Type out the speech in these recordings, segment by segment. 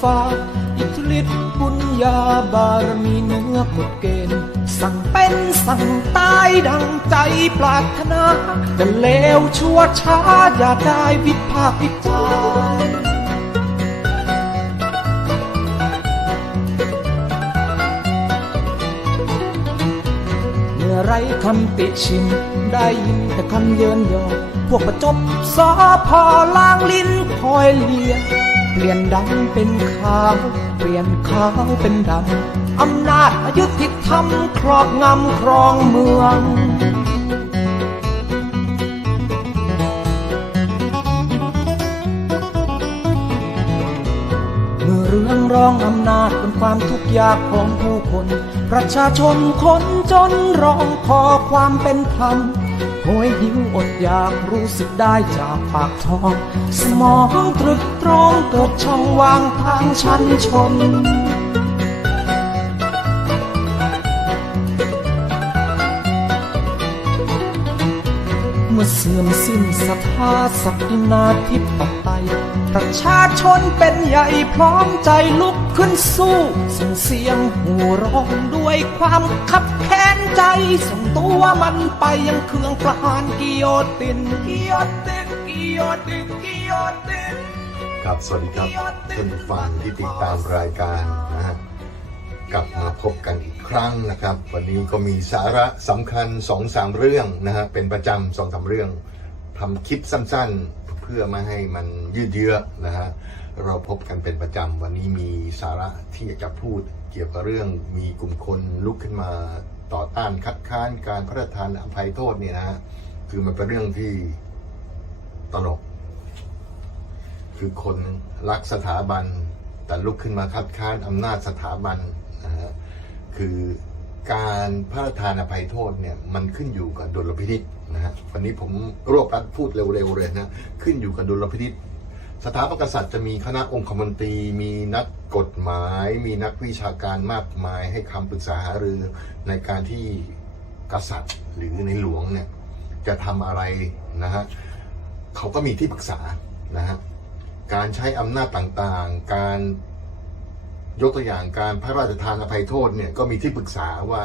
ฟ้าอิทธิฤทธิ์บุญญาบารมีเนื้อกฎเกณฑ์สั่งเป็นสั่งตายดังใจปรารถนาแต่เลวชั่วช้าอย่าได้วิพากษ์วิจารณ์เมื่อไรคำติชิน ได้ยินแต่คำเยินยอพวกประจบสอพอล้างลิ้นคอยเลีย เปลี่ยนดำเป็นขาว เปลี่ยนขาวเป็นดำ อำนาจอยุติธรรมครอบงำครองเมืองเมื่อเรื่องร้องอำนาจเป็นความทุกข์ยากของผู้คน ประชาชนคนจนร้องขอความเป็นธรรม หยหิวอดอยากรู้สึกได้จากปากท้อง สมองตรึกตรองเกิดช่องว่างทางชั้นชนเมื่อเสื่อมสิ้นศรัทธาศักดินาธิปไตยประชาชนเป็นใหญ่พร้อมใจลุกขึ้นสู้ส่งเสียงหูร้องด้วยความขับแค้ ใจส่งตัวมันไปยังเครื่องประหารกิโยตินกิโยตินกิโยตินกิโยตินครับสวัสดีครับท่านผู้ฟังที่ติดตามรายการนะฮะกลับมาพบกันอีกครั้งนะครับ วันนี้ก็มีสาระสำคัญ2องสามเรื่องนะฮะเป็นประจำสองสามเรื่องทำคลิปสั้นๆ เพื่อไม่ให้มันยืดเยื้อนะฮะเราพบกันเป็นประจำวันนี้มีสาระที่อยากจะพูดเกี่ยวกับเรื่องมีกลุ่มคนลุกขึ้นมา ต่อต้านคัดค้านการพระราชทานอภัยโทษเนี่ยนะฮะคือมันเป็นเรื่องที่ตลก คือคนรักสถาบัน แต่ลุกขึ้นมาคัดค้านอำนาจสถาบันนะฮะคือการพระราชทานอภัยโทษเนี่ยมันขึ้นอยู่กับดุลพินิษนะฮะวันนี้ผมรวบรัดพูดเร็วๆเลยนะขึ้นอยู่กับดุลพินิษ สถาปนกษัตริย์จะมีคณะองคมนตรี มีนักกฎหมาย มีนักวิชาการมากมายให้คำปรึกษาหารือในการที่กษัตริย์หรือในหลวงเนี่ยจะทำอะไรนะฮะเขาก็มีที่ปรึกษานะฮะการใช้อำนาจต่างๆ การยกตัวอย่างการพระราชทานอภัยโทษเนี่ยก็มีที่ปรึกษาว่า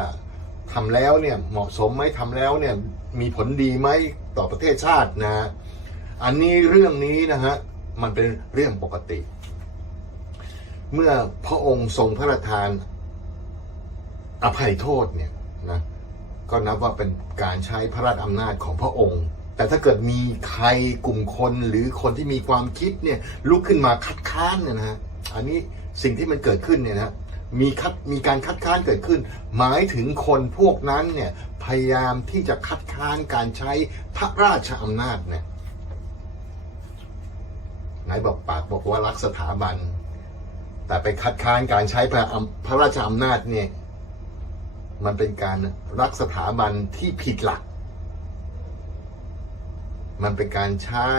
ทำแล้วเนี่ยเหมาะสมไหมทำแล้วเนี่ยมีผลดีไหมต่อประเทศชาตินะฮะอันนี้เรื่องนี้นะฮะ มันเป็นเรื่องปกติ เมื่อพระองค์ทรงพระราชทานอภัยโทษเนี่ยนะก็นับว่าเป็นการใช้พระราชอำนาจของพระองค์ แต่ถ้าเกิดมีใครกลุ่มคนหรือคนที่มีความคิดเนี่ยลุกขึ้นมาคัดค้านเนี่ยนะฮะอันนี้สิ่งที่มันเกิดขึ้นเนี่ยนะมีคัดมีการคัดค้านเกิดขึ้น หมายถึงคนพวกนั้นเนี่ยพยายามที่จะคัดค้านการใช้พระราชอำนาจเนี่ย ไหนบอกปากบอกว่ารักสถาบัน แต่ไปคัดค้านการใช้พระพระราชอำนาจเนี่ย มันเป็นการรักสถาบันที่ผิดหลัก มันเป็นการใช้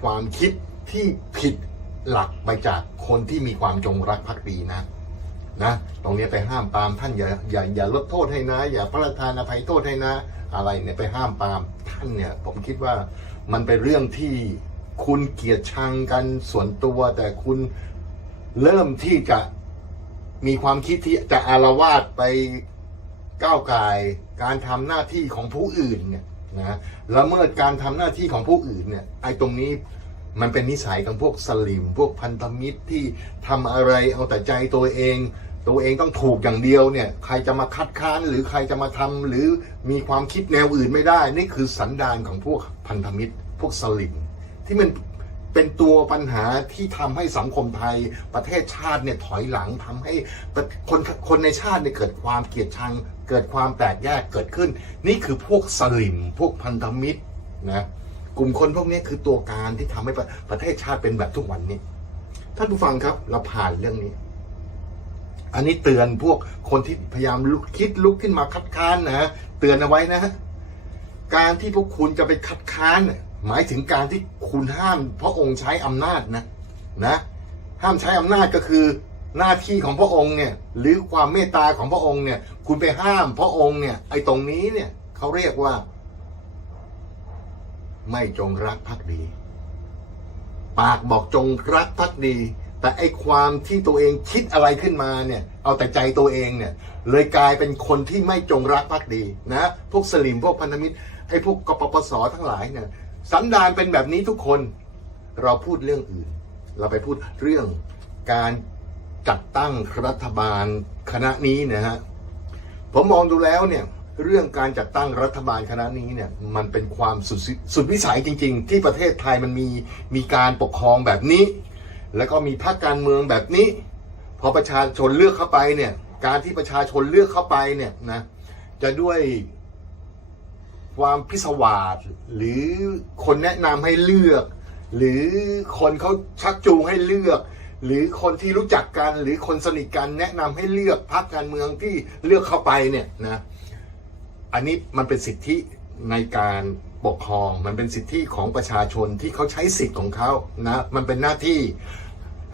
ความคิดที่ผิดหลักไปจากคนที่มีความจงรักภักดีนะนะตรงนี้ไปห้ามปามท่านอย่าอย่าอย่าลดโทษให้นะ อย่าพระราชทานอภัยโทษให้นะ อะไรเนี่ยไปห้ามปามท่านเนี่ย ผมคิดว่ามันเป็นเรื่องที่ คุณเกลียดชังกันส่วนตัว แต่คุณเริ่มที่จะมีความคิดที่จะอารวาสไปก้าวไก่ายการทำหน้าที่ของผู้อื่นเนี่ยนะละเมิดการทำหน้าที่ของผู้อื่นเนี่ยไอ้ตรงนี้มันเป็นนิสัยของพวกสลิม พวกพันธมิตรที่ทำอะไรเอาแต่ใจตัวเอง ตัวเองต้องถูกอย่างเดียวเนี่ย ใครจะมาคัดค้านหรือใครจะมาทำหรือมีความคิดแนวอื่นไม่ได้ นี่คือสันดานของพวกพันธมิตร พวกสลิม ที่มันเป็นตัวปัญหาที่ทำให้สังคมไทยประเทศชาติเนี่ยถอยหลังทำให้คนคนในชาติเนี่ยเกิดความเกลียดชัง เกิดความแตกแยกเกิดขึ้น นี่คือพวกสลิมพวกพันธมิตรนะกลุ่มคนพวกนี้คือตัวการที่ทำให้ประประเทศชาติเป็นแบบทุกวันนี้ ท่านผู้ฟังครับเราผ่านเรื่องนี้ อันนี้เตือนพวกคนที่พยายามลุกคิดลุกขึ้นมาคัดค้านนะเตือนเอาไว้นะฮะการที่พวกคุณจะไปคัดค้านเนี่ย หมายถึงการที่คุณห้ามพระองค์ใช้อำนาจนะนะห้ามใช้อำนาจก็คือหน้าที่ของพระองค์เนี่ยหรือความเมตตาของพระองค์เนี่ย คุณไปห้ามพระองค์เนี่ย ไอ้ตรงนี้เนี่ยเขาเรียกว่า ไม่จงรักภักดี ปากบอกจงรักภักดี แต่ไอความที่ตัวเองคิดอะไรขึ้นมาเนี่ย เอาแต่ใจตัวเองเนี่ย เลยกลายเป็นคนที่ไม่จงรักภักดีนะ พวกสลิมพวกพันธมิตรไอพวกกปปสทั้งหลายเนี่ย สันดานเป็นแบบนี้ทุกคน เราพูดเรื่องอื่น เราไปพูดเรื่องการจัดตั้งรัฐบาลคณะนี้นะฮะ ผมมองดูแล้วเนี่ยเรื่องการจัดตั้งรัฐบาลคณะนี้เนี่ยมันเป็นความสุดสิสุดวิสัยจริง ๆ ที่ประเทศไทยมันมีมีการปกครองแบบนี้ แล้วก็มีพรรคการเมืองแบบนี้ พอประชาชนเลือกเข้าไปเนี่ยการที่ประชาชนเลือกเข้าไปเนี่ยนะจะด้วย ความพิศวาสหรือคนแนะนำให้เลือก หรือคนเขาชักจูงให้เลือก หรือคนที่รู้จักกันหรือคนสนิทกันแนะนำให้เลือกพรรคการเมืองที่เลือกเข้าไปเนี่ยนะอันนี้มันเป็นสิทธิในการปกครองมันเป็นสิทธิของประชาชนที่เขาใช้สิทธิ์ของเขานะมันเป็นหน้าที่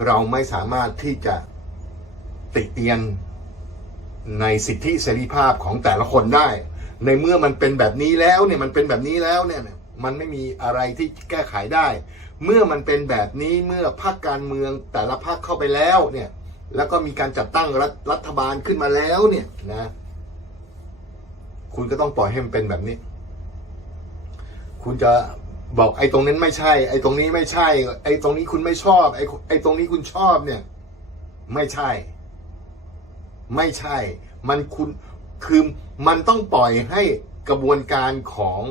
เราไม่สามารถที่จะติเตียนในสิทธิเสรีภาพของแต่ละคนได้ ในเมื่อมันเป็นแบบนี้แล้วเนี่ยมันเป็นแบบนี้แล้วเนี่ยมันไม่มีอะไรที่แก้ไขได้ เมื่อมันเป็นแบบนี้เมื่อพรรคการเมืองแต่ละพรรคเข้าไปแล้วเนี่ยแล้วก็มีการจัดตั้งรัฐรัฐบาลขึ้นมาแล้วเนี่ยนะ คุณก็ต้องปล่อยให้มันเป็นแบบนี้ คุณจะบอกไอ้ตรงนั้นไม่ใช่ ไอ้ตรงนี้ไม่ใช่ ไอ้ตรงนี้คุณไม่ชอบ ไอ้ไอ้ตรงนี้คุณชอบเนี่ย ไม่ใช่ ไม่ใช่ มันคุณ คือมันต้องปล่อยให้กระบวนการของ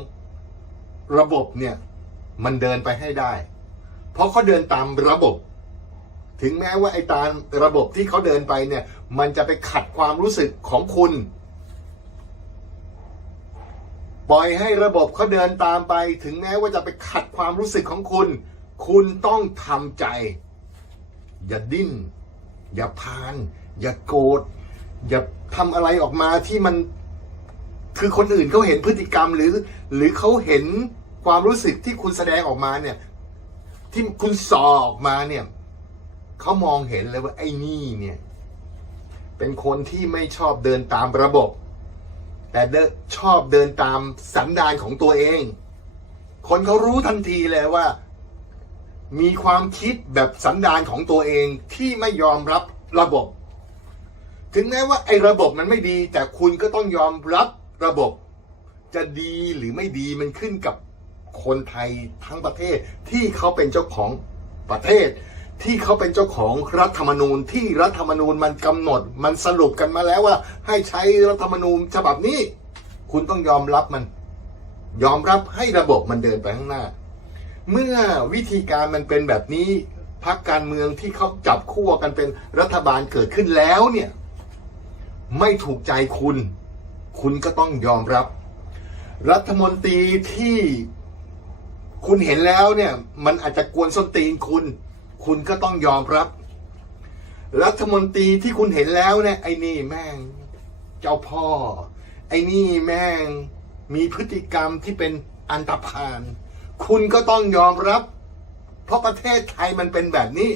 ระบบเนี่ย มันเดินไปให้ได้ เพราะเขาเดินตามระบบ ถึงแม้ว่าไอ้ตามระบบที่เขาเดินไปเนี่ย มันจะไปขัดความรู้สึกของคุณ ปล่อยให้ระบบเขาเดินตามไป ถึงแม้ว่าจะไปขัดความรู้สึกของคุณ คุณต้องทำใจ อย่าดิ้น อย่าพาน อย่าโกรธอย่า ทำอะไรออกมาที่มันคือคนอื่นเขาเห็นพฤติกรรมหรือ หรือเขาเห็นความรู้สึกที่คุณแสดงออกมาเนี่ย ที่คุณสอออกมาเนี่ยเขามองเห็นเลยว่าไอ้นี่เนี่ย เป็นคนที่ไม่ชอบเดินตามระบบ แต่ชอบเดินตามสันดานของตัวเอง คนเขารู้ทันทีเลยว่า มีความคิดแบบสันดานของตัวเองที่ไม่ยอมรับระบบ ถึงแม้ว่าไอ้ระบบมันไม่ดี แต่คุณก็ต้องยอมรับระบบ จะดีหรือไม่ดีมันขึ้นกับคนไทยทั้งประเทศที่เขาเป็นเจ้าของประเทศ ที่เขาเป็นเจ้าของรัฐธรรมนูญที่รัฐธรรมนูญมันกำหนด มันสรุปกันมาแล้วว่า ให้ใช้รัฐธรรมนูญฉบับนี้ คุณต้องยอมรับมัน ยอมรับให้ระบบมันเดินไปข้างหน้า เมื่อวิธีการมันเป็นแบบนี้พรรคการเมืองที่เขาจับคู่วกันเป็นรัฐบาลเกิดขึ้นแล้วเนี่ย ไม่ถูกใจคุณ คุณก็ต้องยอมรับ รัฐมนตรีที่คุณเห็นแล้วเนี่ย มันอาจจะกวนส้นตีนคุณ คุณก็ต้องยอมรับ รัฐมนตรีที่คุณเห็นแล้วเนี่ยไอ้นี่แม่ง เจ้าพ่อ ไอ้นี่แม่งมีพฤติกรรมที่เป็นอันตรพาน คุณก็ต้องยอมรับ เพราะประเทศไทยมันเป็นแบบนี้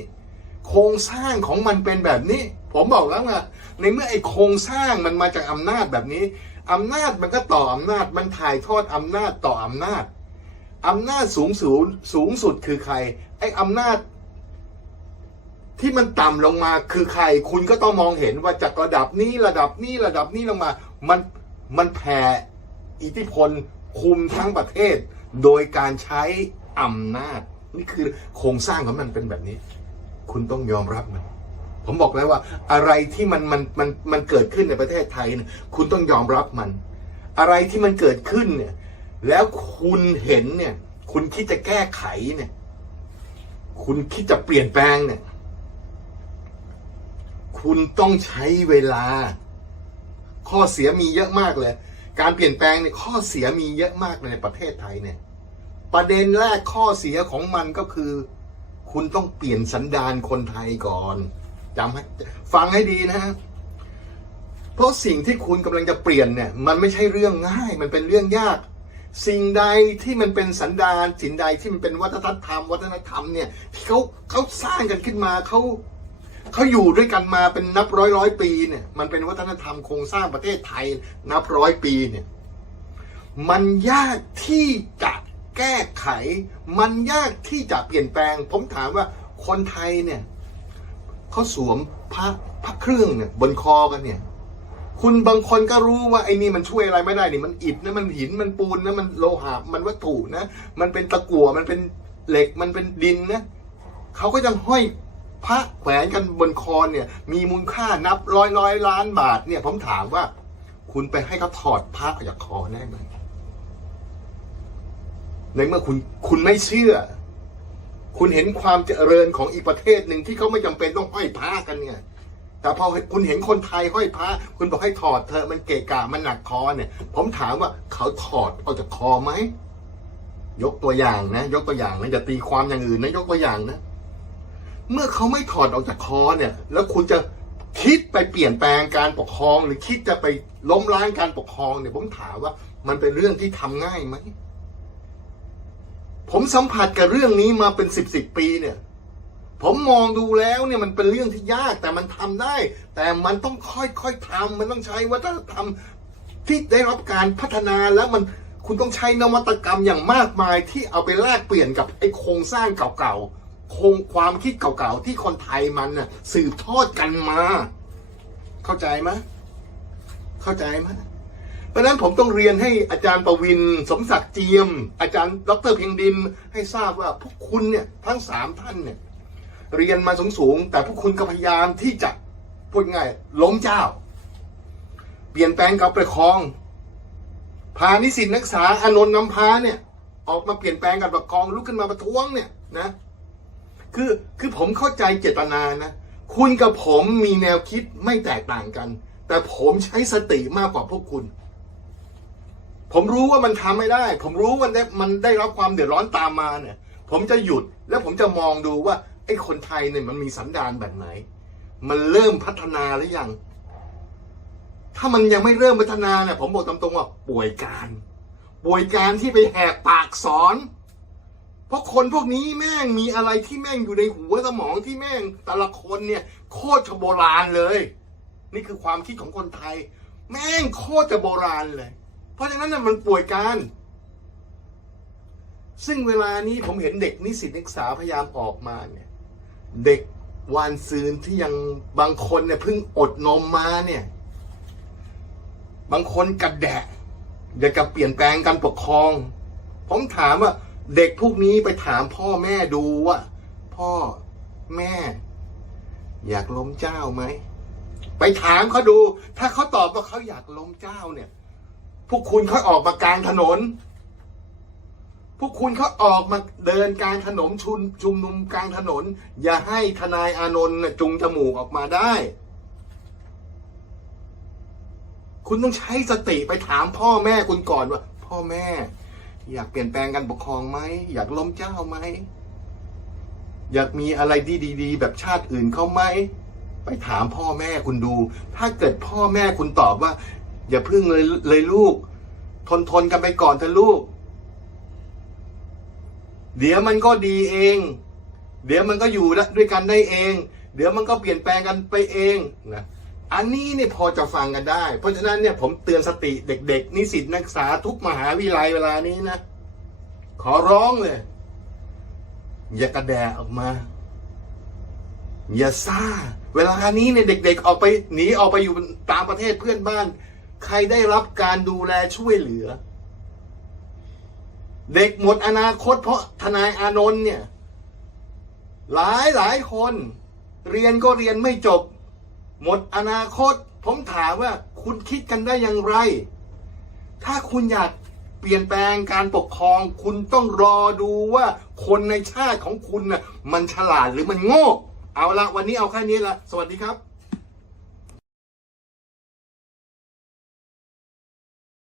โครงสร้างของมันเป็นแบบนี้ ผมบอกแล้วไงในเมื่อไอ้โครงสร้างมันมาจากอำนาจแบบนี้อำนาจมันก็ต่ออำนาจมันถ่ายทอดอำนาจต่ออำนาจอำนาจสูงสูงสูงสุดคือใคร ไอ้อำนาจ ที่มันต่ำลงมาคือใคร คุณก็ต้องมองเห็นว่าจากระดับนี้ระดับนี้ระดับนี้ลงมา มันมันแผ่อิทธิพลคุมทั้งประเทศ โดยการใช้อำนาจ นี่คือโครงสร้างของมันเป็นแบบนี้ คุณต้องยอมรับมัน ผมบอกแล้วว่า อะไรที่มันมันมันมันเกิดขึ้นในประเทศไทยเนี่ยคุณต้องยอมรับมัน อะไรที่มันเกิดขึ้นเนี่ย แล้วคุณเห็นเนี่ย คุณคิดจะแก้ไขเนี่ย คุณคิดจะเปลี่ยนแปลงเนี่ย คุณต้องใช้เวลา ข้อเสียมีเยอะมากเลย การเปลี่ยนแปลงเนี่ยข้อเสียมีเยอะมากเลยในประเทศไทยเนี่ย ประเด็นแรกข้อเสียของมันก็คือ คุณต้องเปลี่ยนสันดานคนไทยก่อน จำให้ฟังให้ดีนะฮะเพราะสิ่งที่คุณกำลังจะเปลี่ยนเนี่ย มันไม่ใช่เรื่องง่าย มันเป็นเรื่องยาก สิ่งใดที่มันเป็นสันดานสิ่งใดที่มันเป็นวัฒนธรรม วัฒนธรรมเนี่ยที่เขาเขาสร้างกันขึ้นมาเขาเขาอยู่ด้วยกันมาเป็นนับร้อยร้อยปีเนี่ย มันเป็นวัฒนธรรมโครงสร้างประเทศไทยนับร้อยปีเนี่ย มันยากที่จะแก้ไข มันยากที่จะเปลี่ยนแปลง ผมถามว่าคนไทยเนี่ย เขาสวมพระพระเครื่องเนี่ยบนคอกันเนี่ย คุณบางคนก็รู้ว่าไอ้นี่มันช่วยอะไรไม่ได้นี่มันอิฐนะมันหินมันปูนนะมันโลหะมันวัตถุนะ มันเป็นตะกั่วมันเป็นเหล็กมันเป็นดินนะเขาก็ยังห้อยพระแขวนกันบนคอเนี่ย มีมูลค่านับร้อยร้อยล้านบาทเนี่ยผมถามว่า คุณไปให้เขาถอดพระออกจากคอได้ไหมในเมื่อคุณคุณไม่เชื่อ คุณเห็นความเจริญของอีกประเทศหนึ่งที่เขาไม่จำเป็นต้องห้อยพระกันเนี่ย แต่พอคุณเห็นคนไทยห้อยพระคุณบอกให้ถอดเธอมันเกะกะมันหนักคอเนี่ย ผมถามว่าเขาถอดออกจากคอไหมยกตัวอย่างนะ ยกตัวอย่างนะอย่าตีความอย่างอื่นนะยกตัวอย่างนะ เมื่อเขาไม่ถอดออกจากคอเนี่ย แล้วคุณจะคิดไปเปลี่ยนแปลงการปกครอง หรือคิดจะไปล้มล้างการปกครองเนี่ยผมถามว่ามันเป็นเรื่องที่ทำง่ายไหม ผมสัมผัสกับเรื่องนี้มาเป็นสิบสิบปีเนี่ย ผมมองดูแล้วเนี่ยมันเป็นเรื่องที่ยากแต่มันทำได้ แต่มันต้องค่อยๆทำมันต้องใช้วัฒนธรรมที่ได้รับการพัฒนาแล้วมันคุณต้องใช้นวัตกรรมอย่างมากมายที่เอาไปแลกเปลี่ยนกับไอ้โครงสร้างเก่าๆ โครงความคิดเก่าๆ ที่คนไทยมันน่ะสืบทอดกันมา เข้าใจไหมเข้าใจไหม เพราะฉะนั้นผมต้องเรียนให้อาจารย์ประวิน สมศักดิ์เจียม อาจารย์ดรเพียงดินให้ทราบว่าพวกคุณเนี่ยทั้งสามท่านเนี่ยเรียนมาสูงๆแต่พวกคุณก็พยายามที่จะพูดง่ายล้มเจ้า เปลี่ยนแปลงกับประคอง พานิสิตนักศึกษาอานนท์นำพาเนี่ย ออกมาเปลี่ยนแปลงกับประคองลุกขึ้นมาประท้วงเนี่ยนะคือคือผมเข้าใจเจตนานะ คุณกับผมมีแนวคิดไม่แตกต่างกัน แต่ผมใช้สติมากกว่าพวกคุณ ผมรู้ว่ามันทำไม่ได้ ผมรู้ว่ามันได้รับความเดือดร้อนตามมาเนี่ย ผมจะหยุดแล้วผมจะมองดูว่าไอ้คนไทยเนี่ยมันมีสันดานแบบไหน มันเริ่มพัฒนาหรือยัง ถ้ามันยังไม่เริ่มพัฒนาเนี่ยผมบอกตามตรงว่าป่วยการป่วยการที่ไปแหกปากสอน เพราะคนพวกนี้แม่งมีอะไรที่แม่งอยู่ในหัวสมองที่แม่งแต่ละคนเนี่ย โคตรจะโบราณเลย นี่คือความคิดของคนไทย แม่งโคตรจะโบราณเลย เพราะฉะนั้นน่ะมันป่วยการ ซึ่งเวลานี้ผมเห็นเด็กนิสิตนักศึกษาพยายามออกมาเนี่ย เด็กวานซืนที่ยังบางคนเนี่ยเพิ่งอดนมมาเนี่ย บางคนกระแดะอยากจะเปลี่ยนแปลงการปกครอง ผมถามว่า เด็กพวกนี้ไปถามพ่อแม่ดูว่า พ่อแม่ อยากล้มเจ้าไหม ไปถามเขาดู ถ้าเขาตอบว่าเขาอยากล้มเจ้าเนี่ย พวกคุณเขาออกมากลางถนน พวกคุณเขาออกมาเดินกลางถนนชุนชุมนุมกลางถนน อย่าให้ทนายอานนท์จุงจมูกออกมาได้ คุณต้องใช้สติไปถามพ่อแม่คุณก่อนว่า พ่อแม่ อยากเปลี่ยนแปลงการปกครองไหม อยากล้มเจ้าไหม อยากมีอะไรดีๆ แบบชาติอื่นเขาไหมไปถามพ่อแม่คุณดู ถ้าเกิดพ่อแม่คุณตอบว่า อย่าพึ่งเลยเลยลูก ทนทนกันไปก่อนเถอะลูก เดี๋ยวมันก็ดีเอง เดี๋ยวมันก็อยู่ด้วยกันได้เอง เดี๋ยวมันก็เปลี่ยนแปลงกันไปเองนะอันนี้เนี่ยพอจะฟังกันได้ เพราะฉะนั้นเนี่ยผมเตือนสติเด็ก ๆ นิสิตนักศึกษาทุกมหาวิทยาลัยเวลานี้นะ ขอร้องเลย อย่ากระแดะออกมา อย่าซ่า เวลานี้เนี่ยเด็ก ๆ ออกไปหนีออกไปอยู่ตามประเทศเพื่อนบ้าน ใครได้รับการดูแลช่วยเหลือ เด็กหมดอนาคตเพราะทนายอานนท์เนี่ย หลายหลายคน เรียนก็เรียนไม่จบ หมดอนาคต ผมถามว่าคุณคิดกันได้อย่างไร ถ้าคุณอยากเปลี่ยนแปลงการปกครอง คุณต้องรอดูว่าคนในชาติของคุณน่ะมันฉลาดหรือมันโง่ เอาละวันนี้เอาแค่นี้ละสวัสดีครับ